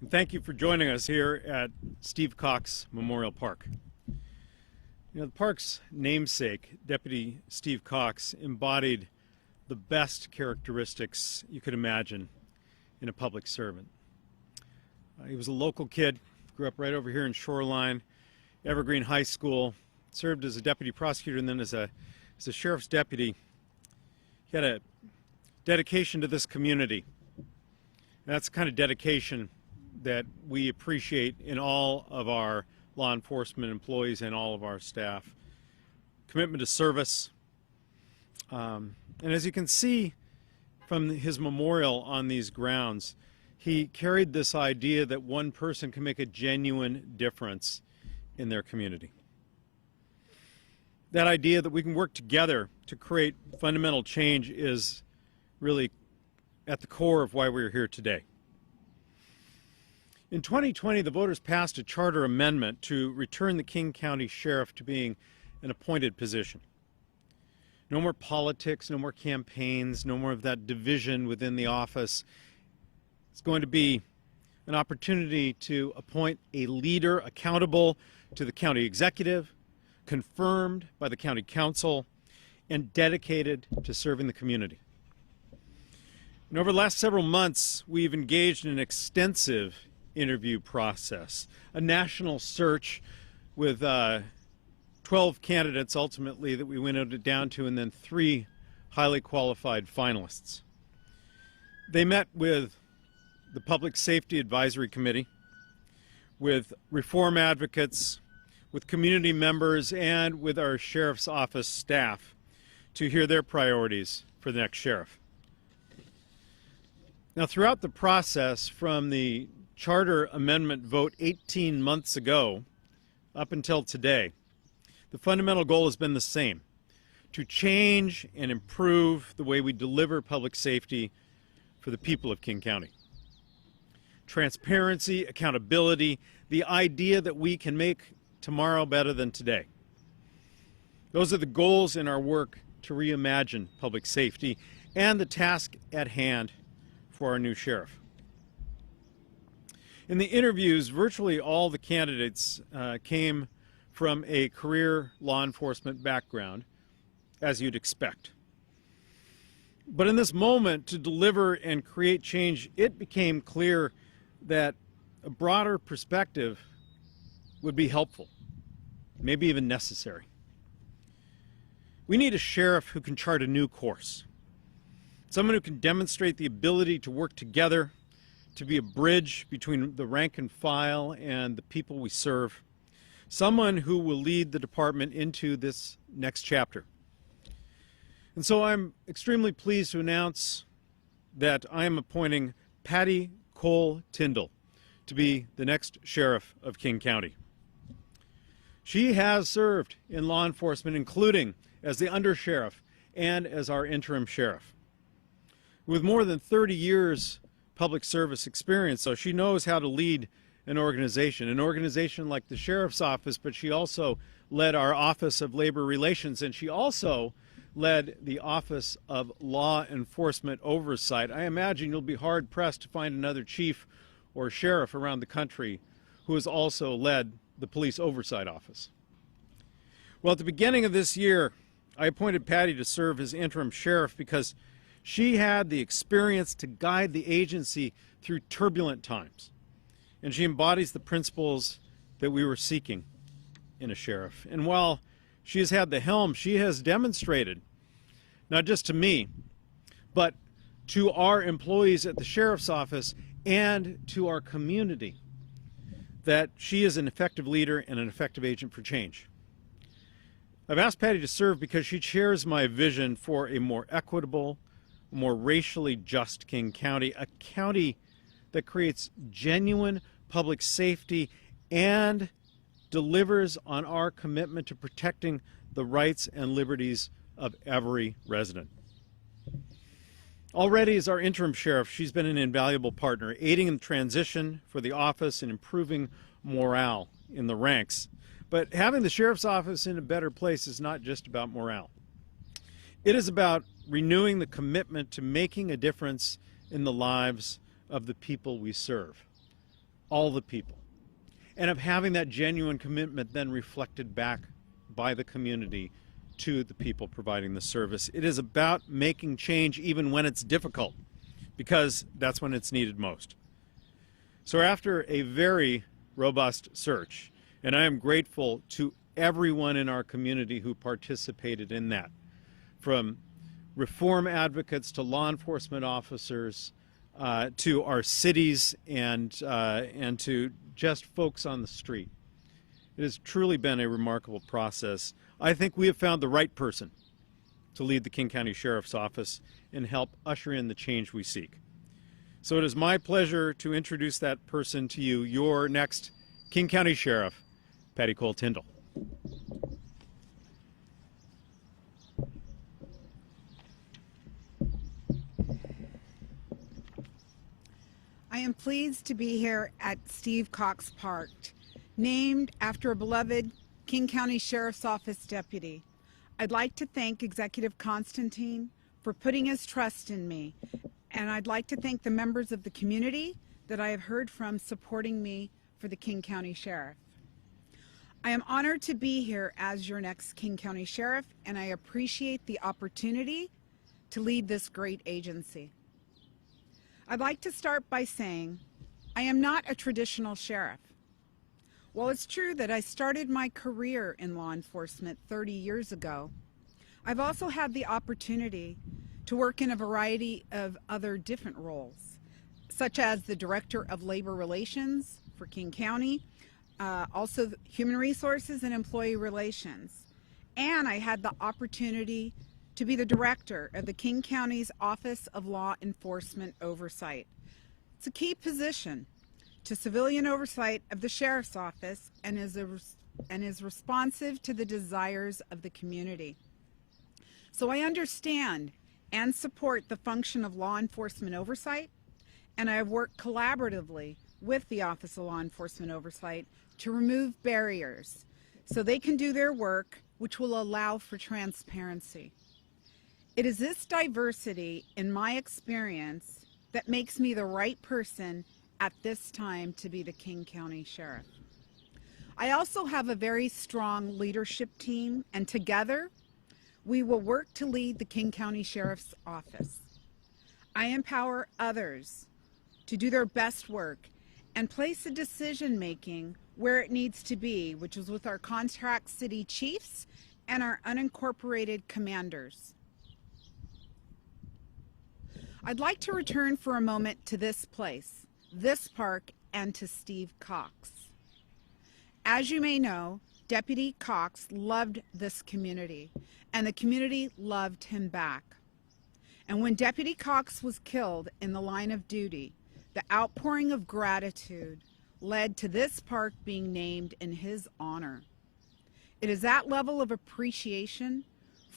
And thank you for joining us here at Steve Cox Memorial Park. You know, the park's namesake, Deputy Steve Cox, embodied the best characteristics you could imagine in a public servant. He was a local kid, grew up right over here in Shoreline, Evergreen High School, served as a deputy prosecutor and then as a sheriff's deputy. He had a dedication to this community. And that's the kind of dedication that we appreciate in all of our law enforcement employees and all of our staff. Commitment to service. And as you can see from his memorial on these grounds, he carried this idea that one person can make a genuine difference in their community. That idea that we can work together to create fundamental change is really at the core of why we're here today. In 2020, the voters passed a charter amendment to return the King County Sheriff to being an appointed position. No more politics, no more campaigns, no more of that division within the office. It's going to be an opportunity to appoint a leader accountable to the county executive, confirmed by the county council, and dedicated to serving the community. And over the last several months, we've engaged in an extensive interview process, a national search with 12 candidates ultimately that we winnowed it down to, and then 3 highly qualified finalists. They met with the Public Safety Advisory Committee, with reform advocates, with community members, and with our Sheriff's Office staff to hear their priorities for the next sheriff. Now, throughout the process, from the charter amendment vote 18 months ago up until today, the fundamental goal has been the same: to change and improve the way we deliver public safety for the people of King County. Transparency, accountability, the idea that we can make tomorrow better than today. Those are the goals in our work to reimagine public safety and the task at hand for our new sheriff. In the interviews, virtually all the candidates came from a career law enforcement background, as you'd expect. But in this moment, to deliver and create change, it became clear that a broader perspective would be helpful, maybe even necessary. We need a sheriff who can chart a new course, someone who can demonstrate the ability to work together, to be a bridge between the rank and file and the people we serve, someone who will lead the department into this next chapter. And so I'm extremely pleased to announce that I am appointing Patti Cole-Tindall to be the next sheriff of King County. She has served in law enforcement, including as the undersheriff and as our interim sheriff. With more than 30 years public service experience, so she knows how to lead an organization like the Sheriff's Office, but she also led our Office of Labor Relations, and she also led the Office of Law Enforcement Oversight. I imagine you'll be hard-pressed to find another chief or sheriff around the country who has also led the Police Oversight Office. Well, at the beginning of this year, I appointed Patti to serve as interim sheriff because she had the experience to guide the agency through turbulent times, and she embodies the principles that we were seeking in a sheriff. And while she has had the helm, she has demonstrated, not just to me, but to our employees at the Sheriff's Office and to our community, that she is an effective leader and an effective agent for change. I've asked Patti to serve because she shares my vision for a more equitable, more racially just King County, a county that creates genuine public safety and delivers on our commitment to protecting the rights and liberties of every resident. Already as our interim sheriff, she's been an invaluable partner, aiding in the transition for the office and improving morale in the ranks. But having the Sheriff's Office in a better place is not just about morale. It is about renewing the commitment to making a difference in the lives of the people we serve. all the people, and of having that genuine commitment then reflected back by the community to the people providing the service. It is about making change even when it's difficult, because that's when it's needed most. So after a very robust search, and I am grateful to everyone in our community who participated in that, from reform advocates to law enforcement officers, to our cities, and to just folks on the street. It has truly been a remarkable process. I think we have found the right person to lead the King County Sheriff's Office and help usher in the change we seek. So it is my pleasure to introduce that person to you, your next King County Sheriff, Patti Cole-Tindall. I am pleased to be here at Steve Cox Park, named after a beloved King County Sheriff's Office deputy. I'd like to thank Executive Constantine for putting his trust in me, and I'd like to thank the members of the community that I have heard from supporting me for the King County Sheriff. I am honored to be here as your next King County Sheriff, and I appreciate the opportunity to lead this great agency. I'd like to start by saying I am not a traditional sheriff. While it's true that I started my career in law enforcement 30 years ago, I've also had the opportunity to work in a variety of other different roles, such as the Director of Labor Relations for King County, also Human Resources and Employee Relations. And I had the opportunity to be the Director of the King County's Office of Law Enforcement Oversight. It's a key position to civilian oversight of the Sheriff's Office and is responsive to the desires of the community. So I understand and support the function of law enforcement oversight, and I have worked collaboratively with the Office of Law Enforcement Oversight to remove barriers so they can do their work, which will allow for transparency. It is this diversity, in my experience, that makes me the right person at this time to be the King County Sheriff. I also have a very strong leadership team, and together we will work to lead the King County Sheriff's Office. I empower others to do their best work and place the decision making where it needs to be, which is with our contract city chiefs and our unincorporated commanders. I'd like to return for a moment to this place, this park, and to Steve Cox. As you may know, Deputy Cox loved this community, and the community loved him back. And when Deputy Cox was killed in the line of duty, the outpouring of gratitude led to this park being named in his honor. It is that level of appreciation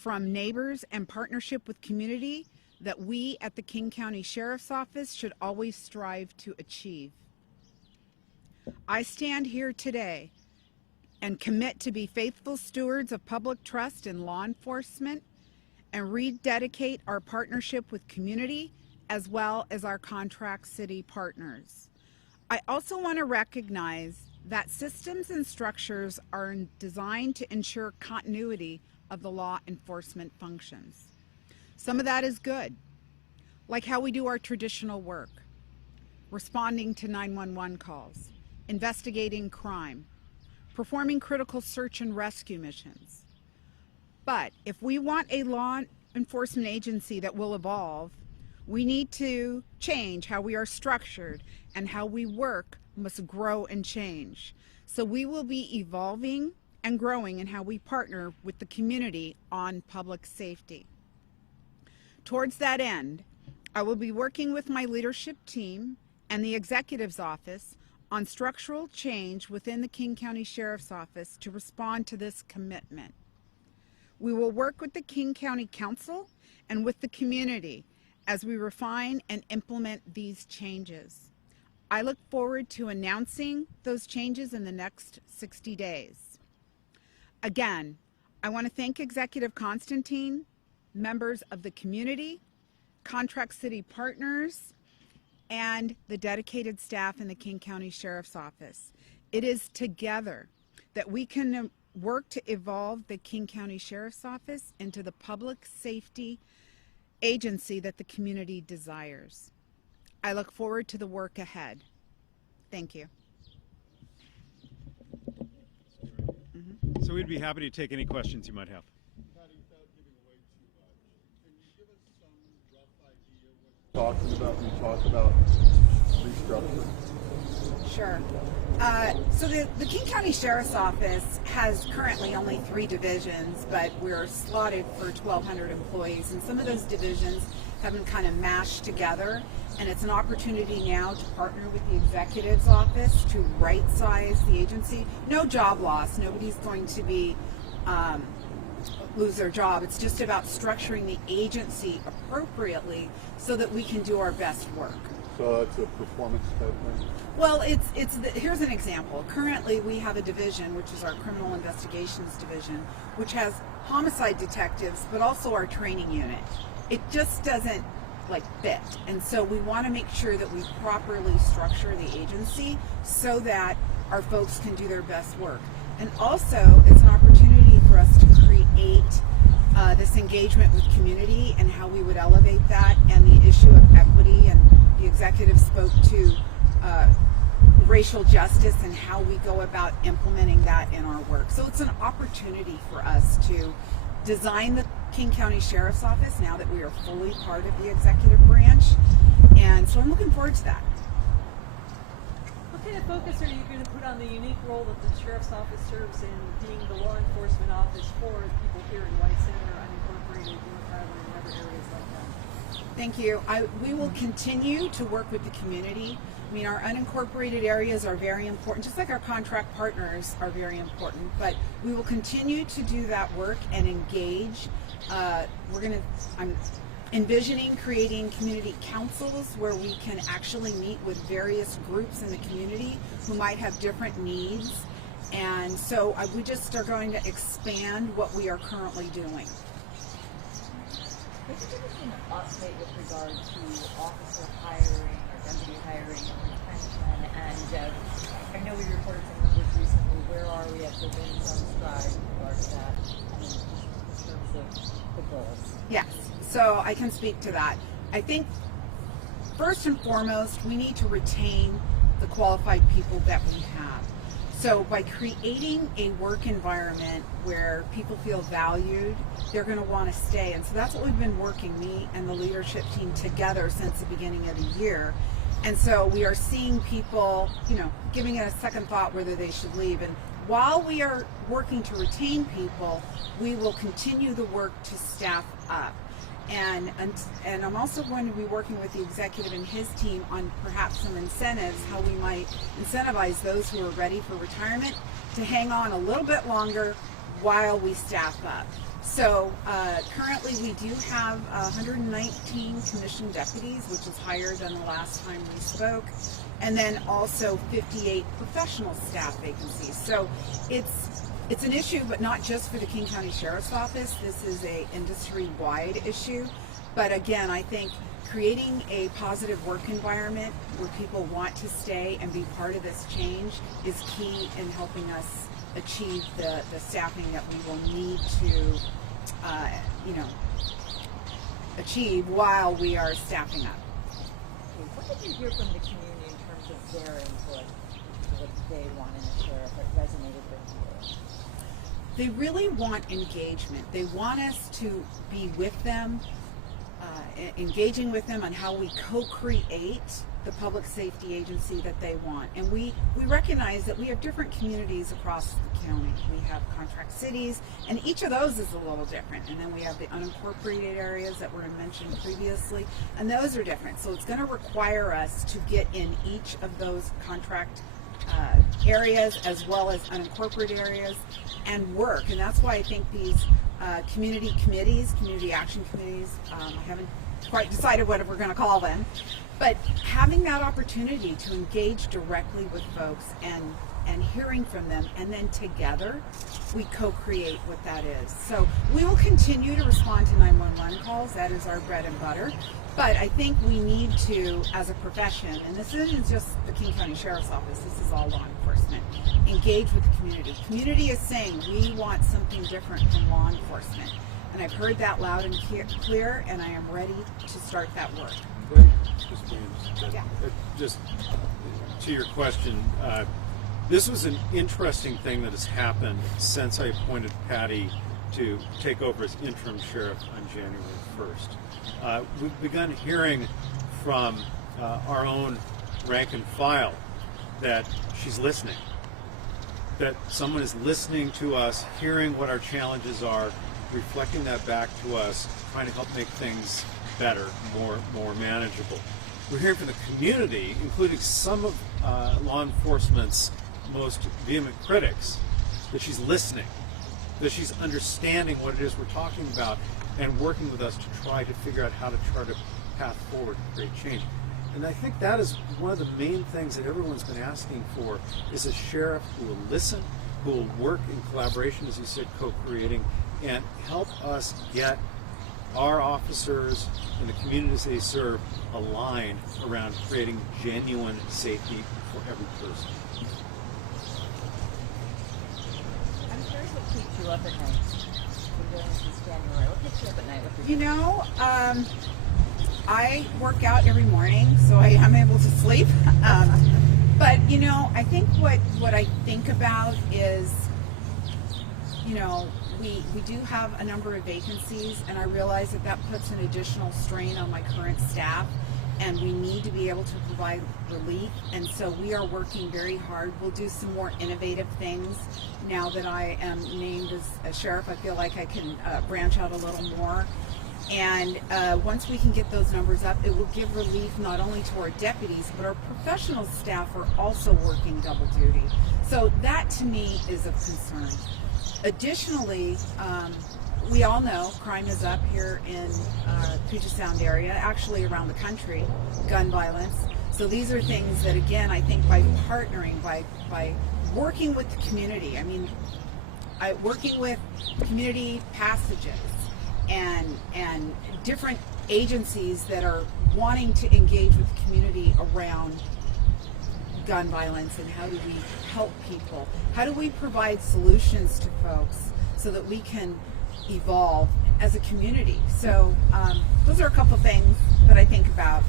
from neighbors and partnership with community that we at the King County Sheriff's Office should always strive to achieve. I stand here today and commit to be faithful stewards of public trust in law enforcement and rededicate our partnership with community as well as our contract city partners. I also want to recognize that systems and structures are designed to ensure continuity of the law enforcement functions. Some of that is good, like how we do our traditional work, responding to 911 calls, investigating crime, performing critical search and rescue missions. But if we want a law enforcement agency that will evolve, we need to change how we are structured, and how we work must grow and change. So we will be evolving and growing in how we partner with the community on public safety. Towards that end, I will be working with my leadership team and the Executive's Office on structural change within the King County Sheriff's Office to respond to this commitment. We will work with the King County Council and with the community as we refine and implement these changes. I look forward to announcing those changes in the next 60 days. Again, I want to thank Executive Constantine, members of the community, contract city partners, and the dedicated staff in the King County Sheriff's Office. It is together that we can work to evolve the King County Sheriff's Office into the public safety agency that the community desires. I look forward to the work ahead. Thank you. So we'd be happy to take any questions you might have. Patti, without giving away too much, can you give us some rough idea what you're talking about when you talk about restructuring? Sure. So the King County Sheriff's Office has currently only 3 divisions, but we're slotted for 1,200 employees, and some of those divisions have been kind of mashed together, and it's an opportunity now to partner with the executive's office to right-size the agency. No job loss. Nobody's going to be lose their job. It's just about structuring the agency appropriately so that we can do our best work. So it's a performance type thing? Well, here's an example. Currently, we have a division, which is our criminal investigations division, which has homicide detectives, but also our training unit. It just doesn't fit. And so we want to make sure that we properly structure the agency so that our folks can do their best work. And also, it's an opportunity for us to create this engagement with community and how we would elevate that, and the issue of equity. And the executive spoke to racial justice and how we go about implementing that in our work. So it's an opportunity for us to design the King County Sheriff's Office now that we are fully part of the executive branch. And so I'm looking forward to that. What kind of focus are you going to put on the unique role that the Sheriff's Office serves in being the law enforcement office for people here in White Center, unincorporated, North Island, and other areas like that? Thank you. We will continue to work with the community. I mean, our unincorporated areas are very important, just like our contract partners are very important, but we will continue to do that work and engage. I'm envisioning creating community councils where we can actually meet with various groups in the community who might have different needs. And so we just are going to expand what we are currently doing. Could you give us an update with regard to officer hiring or deputy hiring and retention? And I know we reported some numbers recently. Where are we at the wins on stride with regard to that in terms of the goals? Yes, so I can speak to that. I think first and foremost, we need to retain the qualified people that we have. So by creating a work environment where people feel valued, they're going to want to stay. And so that's what we've been working, me and the leadership team, together since the beginning of the year. And so we are seeing people, giving it a second thought whether they should leave. And while we are working to retain people, we will continue the work to staff up. And I'm also going to be working with the executive and his team on perhaps some incentives, how we might incentivize those who are ready for retirement to hang on a little bit longer while we staff up. So currently we do have 119 commissioned deputies, which is higher than the last time we spoke, and then also 58 professional staff vacancies. So it's an issue, but not just for the King County Sheriff's Office. This is a industry-wide issue. But again, I think creating a positive work environment where people want to stay and be part of this change is key in helping us achieve the staffing that we will need to, achieve while we are staffing up. What did you hear from the community in terms of their input, what they want in a sheriff that resonated with you? They really want engagement. They want us to be with them, engaging with them on how we co-create the public safety agency that they want. And we recognize that we have different communities across the county. We have contract cities, and each of those is a little different. And then we have the unincorporated areas that were mentioned previously, and those are different. So it's going to require us to get in each of those contract areas as well as unincorporated areas and work. And that's why I think these community committees, community action committees, I haven't quite decided what we're going to call them. But having that opportunity to engage directly with folks and hearing from them, and then together we co-create what that is. So we will continue to respond to 911 calls. That is our bread and butter. But I think we need to, as a profession, and this isn't just the King County Sheriff's Office, this is all law enforcement, engage with the community. Community is saying we want something different from law enforcement. And I've heard that loud and clear, and I am ready to start that work. Great. Ms. Williams. Yeah. Just to your question, this was an interesting thing that has happened since I appointed Patti to take over as interim sheriff on January 1st. We've begun hearing from our own rank and file that she's listening, that someone is listening to us, hearing what our challenges are, reflecting that back to us, trying to help make things better, more manageable. We're hearing from the community, including some of law enforcement's most vehement critics, that she's listening, that she's understanding what it is we're talking about, and working with us to try to figure out how to chart a path forward to create change. And I think that is one of the main things that everyone's been asking for, is a sheriff who will listen, who will work in collaboration, as you said, co-creating, and help us get our officers and the communities they serve aligned around creating genuine safety for every person. I'm curious what keeps you up at night. Been doing this since January. What keeps you up at night? What do You know, I work out every morning, so I am able to sleep. But you know, I think what I think about is, you know, we do have a number of vacancies, and I realize that puts an additional strain on my current staff, and we need to be able to provide relief, and so we are working very hard. We'll do some more innovative things now that I am named as a sheriff. I feel like I can branch out a little more, and once we can get those numbers up, it will give relief not only to our deputies, but our professional staff are also working double duty. So that to me is of concern. Additionally, we all know crime is up here in Puget Sound area, actually around the country, gun violence. So these are things that, again, I think by partnering, by working with the community, I mean, working with community passages and different agencies that are wanting to engage with the community around gun violence, and how do we help people? How do we provide solutions to folks so that we can evolve as a community? So those are a couple things that I think about.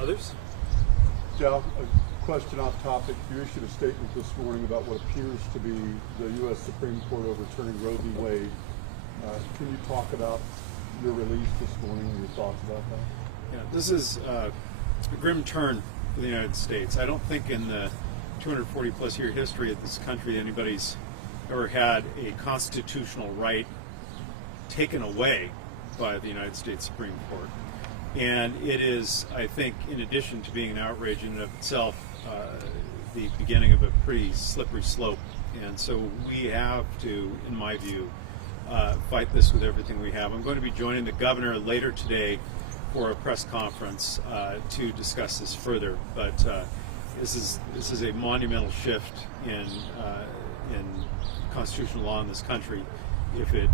Others? Dal, a question off topic. You issued a statement this morning about what appears to be the U.S. Supreme Court overturning Roe v. Wade. Can you talk about your release this morning, your thoughts about that? Yeah, this is a grim turn for the United States. I don't think in the 240 plus year history of this country anybody's ever had a constitutional right taken away by the United States Supreme Court. And it is, I think, in addition to being an outrage in and of itself, the beginning of a pretty slippery slope. And so we have to, in my view, fight this with everything we have. I'm going to be joining the governor later today for a press conference to discuss this further. But this is a monumental shift in constitutional law in this country if it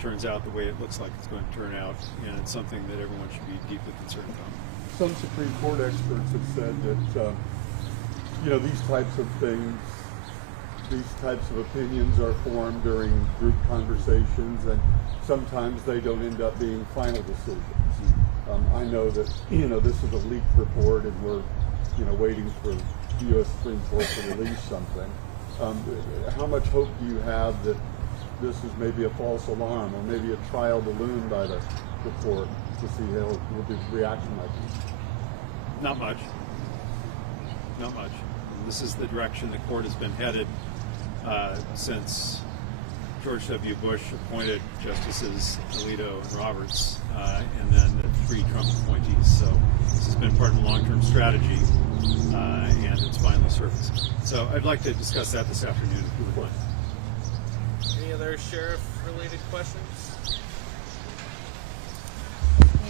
turns out the way it looks like it's going to turn out, and it's something that everyone should be deeply concerned about. Some Supreme Court experts have said that these types of things, these types of opinions are formed during group conversations, and sometimes they don't end up being final decisions. I know that this is a leaked report, and we're waiting for the U.S. Supreme Court to release something. How much hope do you have that this is maybe a false alarm, or maybe a trial balloon by the court, to see what the reaction might be? Not much. Not much. This is the direction the court has been headed since George W. Bush appointed Justices Alito and Roberts, and then the 3 Trump appointees. So this has been part of a long-term strategy, and it's finally surfaced. So I'd like to discuss that this afternoon, if you would like. Any other sheriff-related questions?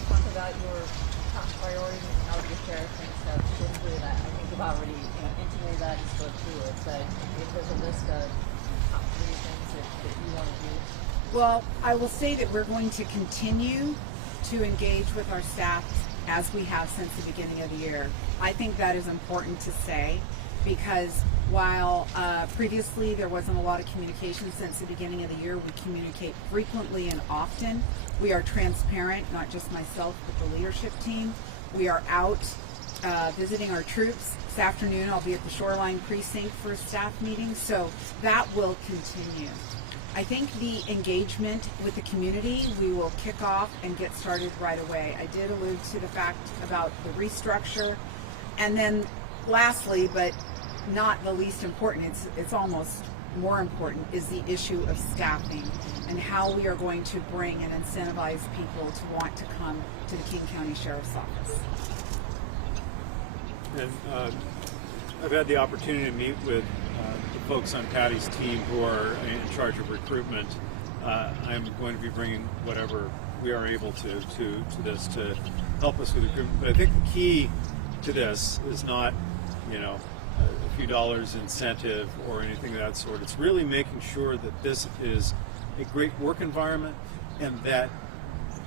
talk about your top priorities and how the sheriff thinks that fit into that? I think you've already intimated that and spoke to it, but if there's a list of top 3 things that you want to do. Well, I will say that we're going to continue to engage with our staff as we have since the beginning of the year. I think that is important to say because while previously there wasn't a lot of communication since the beginning of the year, we communicate frequently and often. We are transparent, not just myself, but the leadership team. We are out visiting our troops. This afternoon I'll be at the Shoreline Precinct for a staff meeting, so that will continue. I think the engagement with the community, we will kick off and get started right away. I did allude to the fact about the restructure. And then lastly, but not the least important, it's almost more important, is the issue of staffing and how we are going to bring and incentivize people to want to come to the King County Sheriff's Office. And I've had the opportunity to meet with the folks on Patty's team who are in charge of recruitment. I'm going to be bringing whatever we are able to this to help us with recruitment. But I think the key to this is not, a few dollars incentive or anything of that sort. It's really making sure that this is a great work environment and that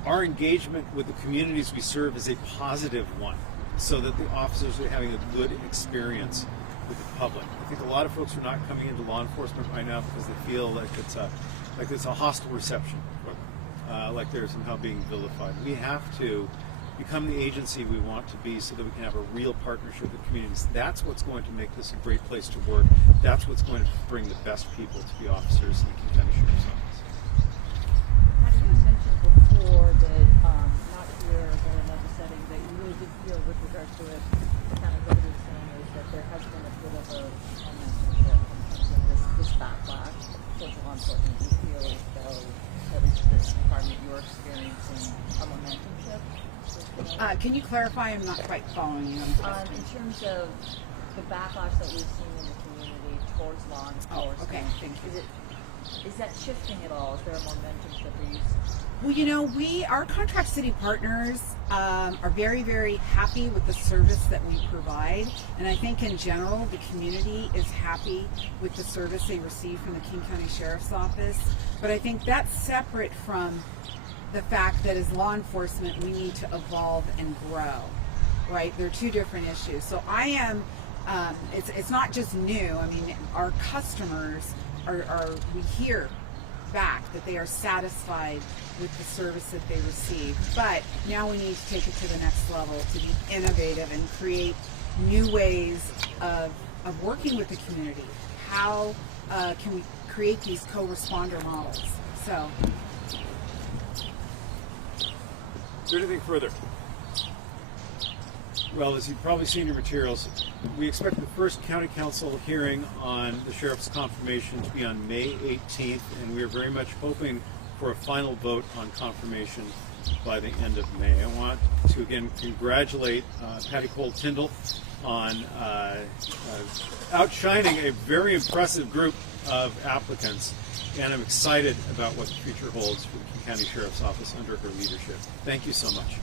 our engagement with the communities we serve is a positive one, so that the officers are having a good experience with the public. I think a lot of folks are not coming into law enforcement right now because they feel like it's a hostile reception, like they're somehow being vilified. We have to become the agency we want to be so that we can have a real partnership with communities. That's what's going to make this a great place to work. That's what's going to bring the best people to be officers in the King County Sheriff's Office. You had mentioned before that, not here, but in another setting, that you really did feel with regard to it, kind of what it was saying is that there has been a bit of a momentum shift in terms of this backlash towards law enforcement. Do you feel as though, at least this department, you're experiencing a momentum shift? Can you clarify? I'm not quite following you. In terms of the backlash that we've seen in the community towards law enforcement, okay, thank you. Is that shifting at all? Is there a momentum shift that you're using? Well, our contract city partners are very, very happy with the service that we provide. And I think in general, the community is happy with the service they receive from the King County Sheriff's Office. But I think that's separate from the fact that as law enforcement, we need to evolve and grow, right? They're two different issues. So I am, it's not just new. I mean, our customers we hear back that they are satisfied with the service that they receive. But now we need to take it to the next level, to be innovative and create new ways of working with the community. How can we create these co-responder models? So. Is there anything further? Well, as you've probably seen in your materials, we expect the first county council hearing on the sheriff's confirmation to be on May 18th, and we are very much hoping for a final vote on confirmation by the end of May. I want to again congratulate Patti Cole-Tindall on outshining a very impressive group of applicants, and I'm excited about what the future holds for the King County Sheriff's Office under her leadership. Thank you so much.